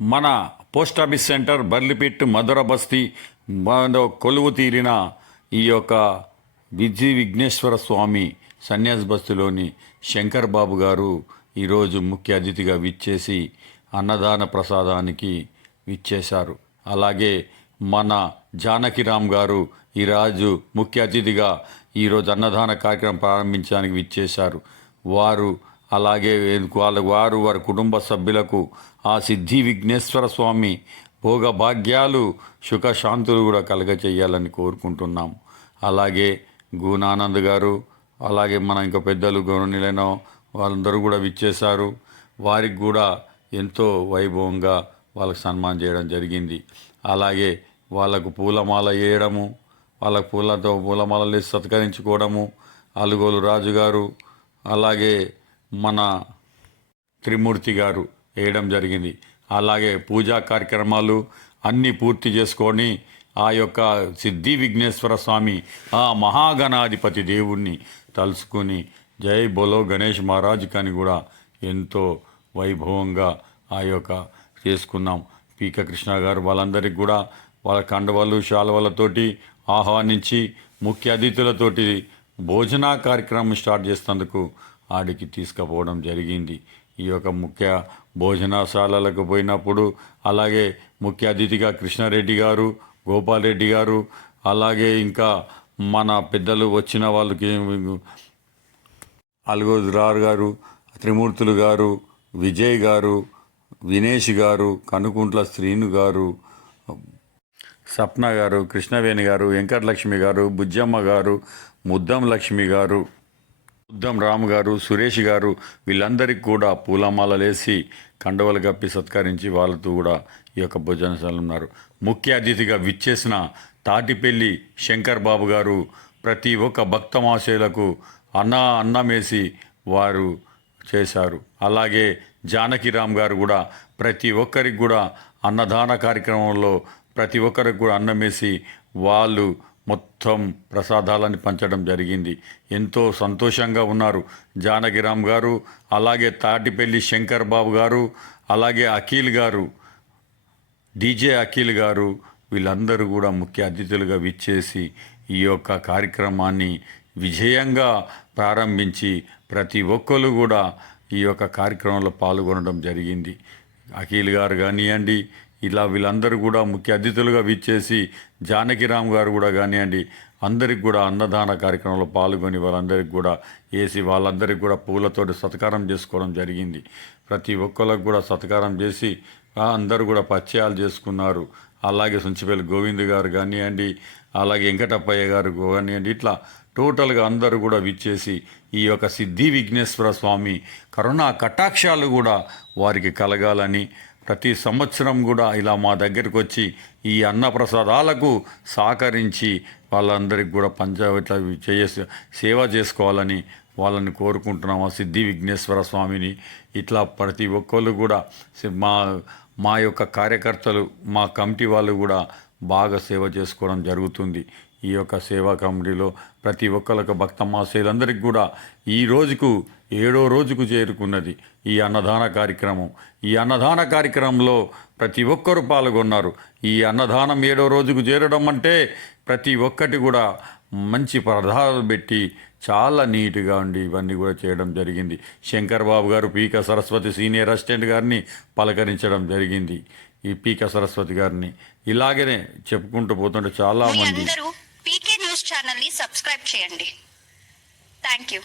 మన post office centre బర్లిపిట్ మధుర బస్తీ కొలువు తీరిన ఈ యొక్క విఘ్నేశ్వర స్వామి సన్యాసి బస్తీలోని శంకర్ బాబు గారు ఈరోజు ముఖ్య అతిథిగా విచ్చేసి అన్నదాన ప్రసాదానికి విచ్చేశారు. అలాగే మన జానకిరామ్ గారు ఈరోజు ముఖ్య అతిథిగా ఈరోజు అన్నదాన కార్యక్రమం ప్రారంభించడానికి విచ్చేశారు. వారు అలాగే వారి కుటుంబ సభ్యులకు ఆ సిద్ధి విఘ్నేశ్వర స్వామి భోగభాగ్యాలు సుఖశాంతులు కూడా కలగచేయాలని కోరుకుంటున్నాం. అలాగే గుణానంద్ గారు, అలాగే మన ఇంకా పెద్దలు గౌరవనీయులైన వాళ్ళందరూ కూడా విచ్చేశారు. వారికి కూడా ఎంతో వైభవంగా వాళ్ళకు సన్మానం చేయడం జరిగింది. అలాగే వాళ్ళకు పూలమాల వేయడము, వాళ్ళకు పూలమాలలు వేసి సత్కరించుకోవడము అలుగోలు రాజు గారు, అలాగే మన త్రిమూర్తి గారు వేయడం జరిగింది. అలాగే పూజా కార్యక్రమాలు అన్నీ పూర్తి చేసుకొని ఆ యొక్క సిద్ధి విఘ్నేశ్వర స్వామి ఆ మహాగణాధిపతి దేవుణ్ణి తలుసుకుని జై బోలో గణేష్ మహారాజ్ అని కూడా ఎంతో వైభవంగా ఆ యొక్క చేసుకున్నాం. పీక కృష్ణ గారు వాళ్ళందరికీ కూడా వాళ్ళ కండవాళ్ళు శాలువలతోటి ఆహ్వానించి ముఖ్య అతిథులతోటి భోజన కార్యక్రమం స్టార్ట్ చేసేందుకు ఆడికి తీసుకుపోవడం జరిగింది. ఈ యొక్క ముఖ్య భోజనశాలలకు పోయినప్పుడు అలాగే ముఖ్య అతిథిగా కృష్ణారెడ్డి గారు, గోపాల్ రెడ్డి గారు, అలాగే ఇంకా మన పెద్దలు వచ్చిన వాళ్ళకి అల్గోద్రార్ గారు, త్రిమూర్తులు గారు, విజయ్ గారు, వినేష్ గారు, కనుకుంట్ల శ్రీను గారు, సప్న గారు, కృష్ణవేణి గారు, వెంకటలక్ష్మి గారు, బుజ్జమ్మ గారు, ముద్దం లక్ష్మి గారు, ముద్దం రాము గారు, సురేష్ గారు వీళ్ళందరికీ కూడా పూలమాలలేసి కండవలు కప్పి సత్కరించి వాళ్ళతో కూడా ఈ యొక్క భోజనశాలలో ఉన్నారు. ముఖ్య అతిథిగా విచ్చేసిన తాటిపల్లి శంకర్ బాబు గారు ప్రతి ఒక్క భక్తమాశయులకు అన్నమేసి వారు చేశారు. అలాగే జానకిరామ్ గారు కూడా ప్రతి ఒక్కరికి కూడా అన్నదాన కార్యక్రమంలో ప్రతి ఒక్కరికి కూడా అన్నమేసి వాళ్ళు మొత్తం ప్రసాదాలని పంచడం జరిగింది. ఎంతో సంతోషంగా ఉన్నారు జానకిరామ్ గారు, అలాగే తాటిపల్లి శంకర్ బాబు గారు, అలాగే అఖిల్ గారు, డీజే అఖిల్ గారు వీళ్ళందరూ కూడా ముఖ్య అతిథులుగా విచ్చేసి ఈ యొక్క కార్యక్రమాన్ని విజయంగా ప్రారంభించి ప్రతి ఒక్కరు కూడా ఈ యొక్క కార్యక్రమంలో పాల్గొనడం జరిగింది. అఖిల్ గారు కానివ్వండి, ఇలా వీళ్ళందరూ కూడా ముఖ్య అతిథులుగా విచ్చేసి జానకిరామ్ గారు కూడా కానివ్వండి అందరికి కూడా అన్నదాన కార్యక్రమంలో పాల్గొని వాళ్ళందరికీ కూడా వేసి వాళ్ళందరికీ కూడా పూలతోటి సత్కారం చేసుకోవడం జరిగింది. ప్రతి ఒక్కరికి కూడా సత్కారం చేసి అందరూ కూడా పరిచయాలు చేసుకున్నారు. అలాగే సుంచిపల్లి గోవింద్ గారు కానివ్వండి, అలాగే వెంకటప్పయ్య గారు కానివ్వండి, ఇట్లా టోటల్గా అందరూ కూడా విచ్చేసి ఈ యొక్క సిద్ధి విఘ్నేశ్వర స్వామి కరుణా కటాక్షాలు కూడా వారికి కలగాలని ప్రతి సంవత్సరం కూడా ఇలా మా దగ్గరికి వచ్చి ఈ అన్నప్రసాదాలకు సహకరించి వాళ్ళందరికీ కూడా ఇట్లా సేవ చేసుకోవాలని వాళ్ళని కోరుకుంటున్నాం. ఆ సిద్ధి విఘ్నేశ్వర స్వామిని ఇట్లా ప్రతి ఒక్కళ్ళు కూడా మా యొక్క కార్యకర్తలు మా కమిటీ వాళ్ళు కూడా బాగా సేవ చేసుకోవడం జరుగుతుంది. ఈ యొక్క సేవా కమిటీలో ప్రతి ఒక్కరికి భక్తమాశయులందరికీ కూడా ఈ రోజుకు 7వ రోజుకు చేరుకున్నది ఈ అన్నదాన కార్యక్రమం. ఈ అన్నదాన కార్యక్రమంలో ప్రతి ఒక్కరు పాల్గొన్నారు. ఈ అన్నదానం 7వ రోజుకు చేరడం అంటే ప్రతి ఒక్కటి కూడా మంచి పదార్థాలు పెట్టి చాలా నీట్గా ఉండి ఇవన్నీ కూడా చేయడం జరిగింది. శంకర్ బాబు గారు పీక సరస్వతి సీనియర్ అసిస్టెంట్ గారిని పలకరించడం జరిగింది. ఈ పీక సరస్వతి గారిని ఇలాగనే చెప్పుకుంటూ పోతుంటే చాలా మంది పీకే న్యూస్ ఛానల్ని సబ్స్క్రైబ్ చేయండి. Thank you.